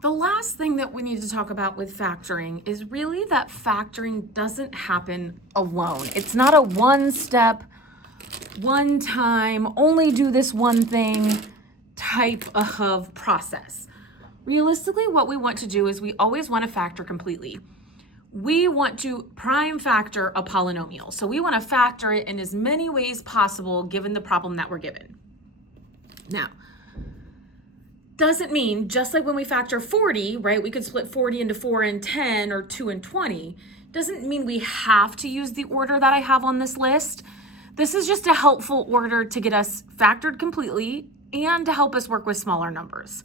The last thing that we need to talk about with factoring is really that factoring doesn't happen alone. It's not a one step, one time, only do this one thing type of process. Realistically, what we want to do is we always want to factor completely. We want to prime factor a polynomial. So we want to factor it in as many ways possible given the problem that we're given. Now, doesn't mean, just like when we factor 40, right, we could split 40 into 4 and 10 or 2 and 20, doesn't mean we have to use the order that I have on this list. This is just a helpful order to get us factored completely and to help us work with smaller numbers.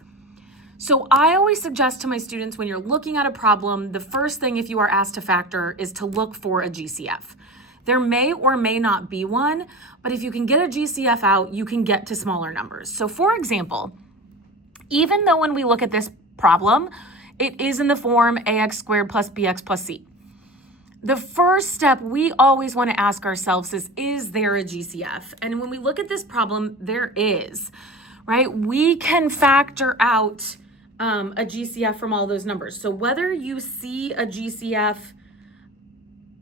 So I always suggest to my students, when you're looking at a problem, the first thing, if you are asked to factor, is to look for a GCF. There may or may not be one, but if you can get a GCF out, you can get to smaller numbers. So for example, even though when we look at this problem, it is in the form ax squared plus bx plus c. The first step we always want to ask ourselves is there a GCF? And when we look at this problem, there is, right? We can factor out a GCF from all those numbers. So whether you see a GCF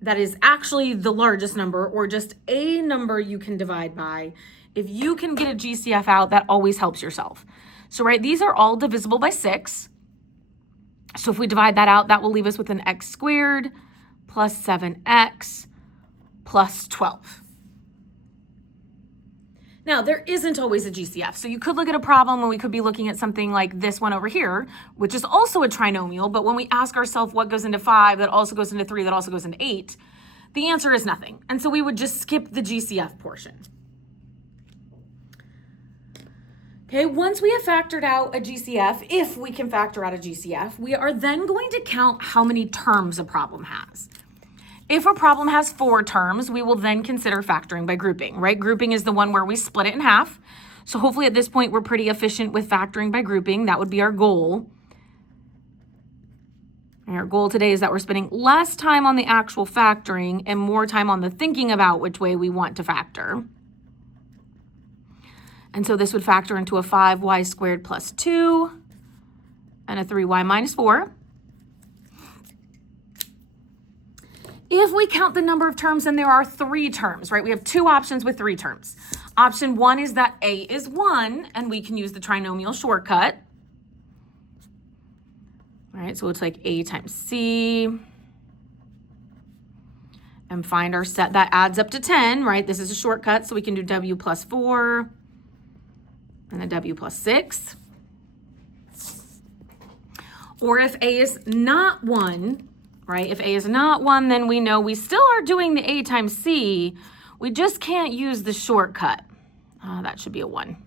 that is actually the largest number or just a number you can divide by, if you can get a GCF out, that always helps yourself. So, right, these are all divisible by 6. So if we divide that out, that will leave us with an x squared plus 7x plus 12. Now, there isn't always a GCF. So you could look at a problem and we could be looking at something like this one over here, which is also a trinomial. But when we ask ourselves what goes into 5, that also goes into 3, that also goes into 8, the answer is nothing. And so we would just skip the GCF portion. Okay, once we have factored out a GCF, if we can factor out a GCF, we are then going to count how many terms a problem has. If a problem has 4 terms, we will then consider factoring by grouping, right? Grouping is the one where we split it in half. So hopefully at this point, we're pretty efficient with factoring by grouping. That would be our goal. And our goal today is that we're spending less time on the actual factoring and more time on the thinking about which way we want to factor. And so this would factor into a 5y squared plus 2 and a 3y minus 4. If we count the number of terms, then there are 3 terms, right? We have 2 options with 3 terms. Option 1 is that a is 1, and we can use the trinomial shortcut. All right, so it's like a times c. And find our set that adds up to 10, right? This is a shortcut, so we can do w plus 4. And a w plus 6. Or if a is not 1, right? If a is not 1, then we know we still are doing the a times c. We just can't use the shortcut. That should be a 1.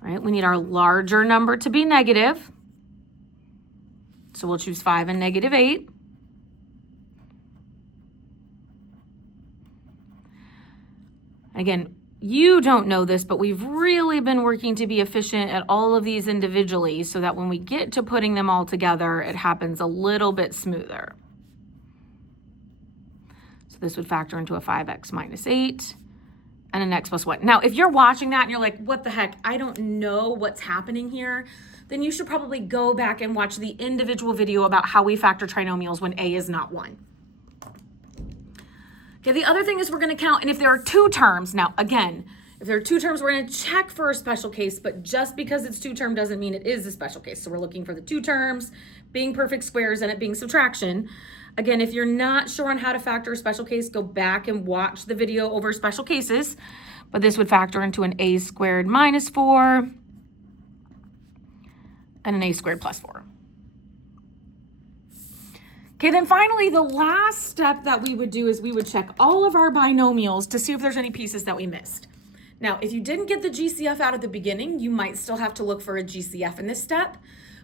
Right? We need our larger number to be negative. So we'll choose 5 and negative 8. Again, you don't know this, but we've really been working to be efficient at all of these individually so that when we get to putting them all together, it happens a little bit smoother. So this would factor into a 5x minus 8 and an x plus 1. Now, if you're watching that and you're like, what the heck, I don't know what's happening here, then you should probably go back and watch the individual video about how we factor trinomials when a is not 1. Okay, the other thing is we're going to count, and if there are 2 terms, now again, if there are 2 terms, we're going to check for a special case, but just because it's 2 term doesn't mean it is a special case. So we're looking for the 2 terms, being perfect squares, and it being subtraction. Again, if you're not sure on how to factor a special case, go back and watch the video over special cases, but this would factor into an a squared minus 4 and an a squared plus 4. Okay, then finally, the last step that we would do is we would check all of our binomials to see if there's any pieces that we missed. Now, if you didn't get the GCF out at the beginning, you might still have to look for a GCF in this step.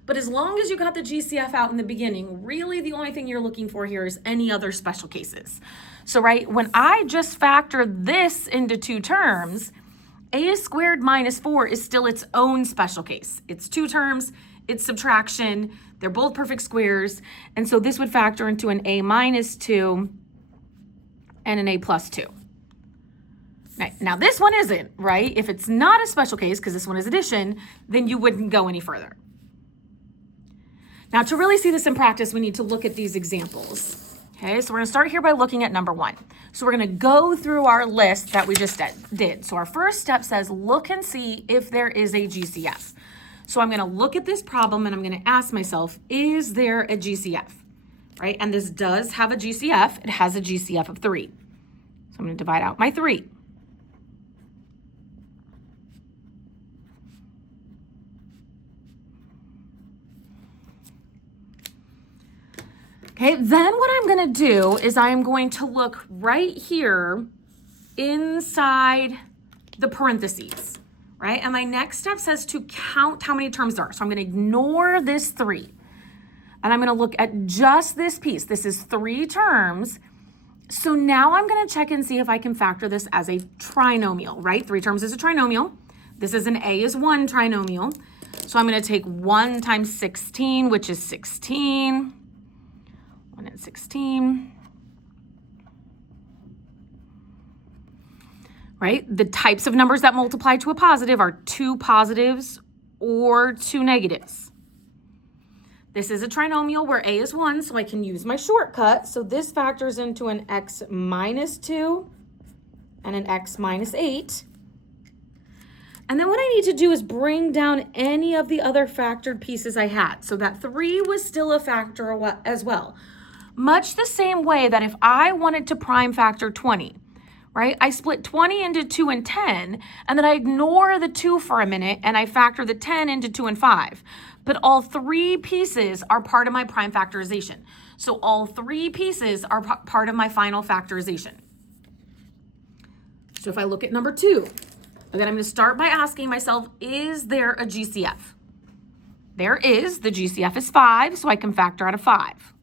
But as long as you got the GCF out in the beginning, really the only thing you're looking for here is any other special cases. So, right, when I just factor this into 2 terms, a squared minus 4 is still its own special case. It's 2 terms, it's subtraction, they're both perfect squares, and so this would factor into an a minus 2 and an a plus 2. Right. Now this one isn't, right? If it's not a special case, because this one is addition, then you wouldn't go any further. Now to really see this in practice, we need to look at these examples. Okay, so we're gonna start here by looking at number 1. So we're gonna go through our list that we just did. So our first step says, look and see if there is a GCF. So I'm gonna look at this problem and I'm gonna ask myself, is there a GCF, right? And this does have a GCF. It has a GCF of 3. So I'm gonna divide out my 3. Okay, then what I'm gonna do is I'm going to look right here inside the parentheses, right? And my next step says to count how many terms there are. So I'm gonna ignore this 3. And I'm gonna look at just this piece. This is 3 terms. So now I'm gonna check and see if I can factor this as a trinomial, right? 3 terms is a trinomial. This is an A is 1 trinomial. So I'm gonna take 1 times 16, which is 16. 1 and 16. Right? The types of numbers that multiply to a positive are 2 positives or 2 negatives. This is a trinomial where A is 1, so I can use my shortcut. So this factors into an x minus 2 and an x minus 8. And then what I need to do is bring down any of the other factored pieces I had. So that 3 was still a factor as well. Much the same way that if I wanted to prime factor 20, right? I split 20 into 2 and 10, and then I ignore the 2 for a minute, and I factor the 10 into 2 and 5. But all 3 pieces are part of my prime factorization. So all 3 pieces are part of my final factorization. So if I look at number 2, again, I'm going to start by asking myself, is there a GCF? There is. The GCF is 5, so I can factor out of 5.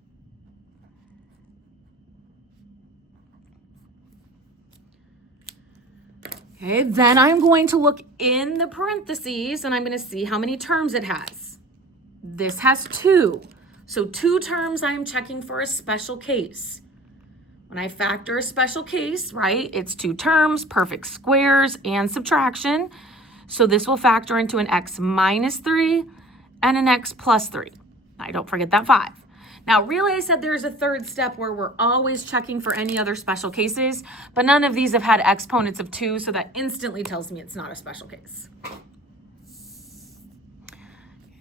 Okay, then I'm going to look in the parentheses and I'm going to see how many terms it has. This has 2. So 2 terms I am checking for a special case. When I factor a special case, right, it's 2 terms, perfect squares, and subtraction. So this will factor into an x minus 3 and an x plus 3. I don't forget that 5. Now, really, I said there's a third step where we're always checking for any other special cases, but none of these have had exponents of 2, so that instantly tells me it's not a special case.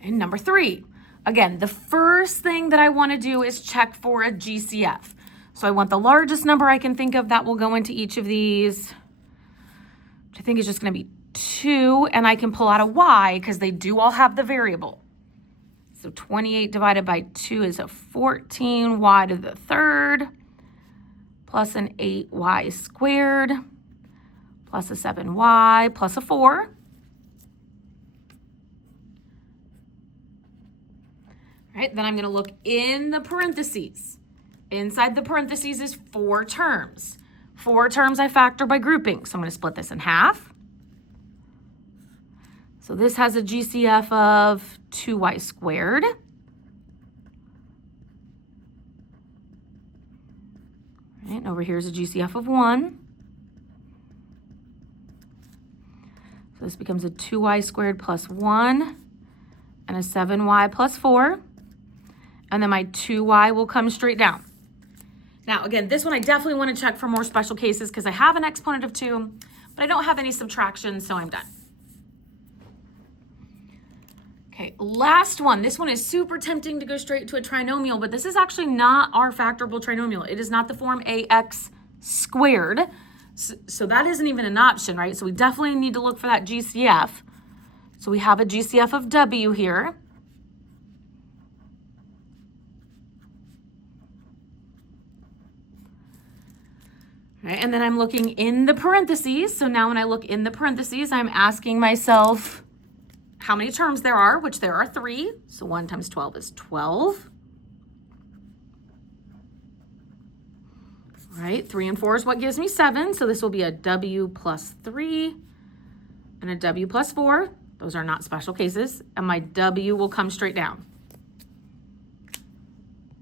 And number 3, again, the first thing that I want to do is check for a GCF. So I want the largest number I can think of that will go into each of these, which I think is just going to be 2, and I can pull out a y because they do all have the variable. So 28 divided by 2 is a 14y to the 3rd, plus an 8y squared, plus a 7y, plus a 4. Right, then I'm going to look in the parentheses. Inside the parentheses is 4 terms. 4 terms I factor by grouping. So I'm going to split this in half. So this has a GCF of 2y squared. Right, and over here is a GCF of 1. So this becomes a 2y squared plus 1 and a 7y plus 4. And then my 2y will come straight down. Now, again, this one I definitely want to check for more special cases because I have an exponent of 2, but I don't have any subtractions, so I'm done. Okay, last one. This one is super tempting to go straight to a trinomial, but this is actually not our factorable trinomial. It is not the form ax squared. So that isn't even an option, right? So we definitely need to look for that GCF. So we have a GCF of w here. Right, and then I'm looking in the parentheses. So now when I look in the parentheses, I'm asking myself how many terms there are, which there are 3. So 1 times 12 is 12. All right, 3 and 4 is what gives me 7. So this will be a w plus 3 and a w plus 4. Those are not special cases. And my w will come straight down.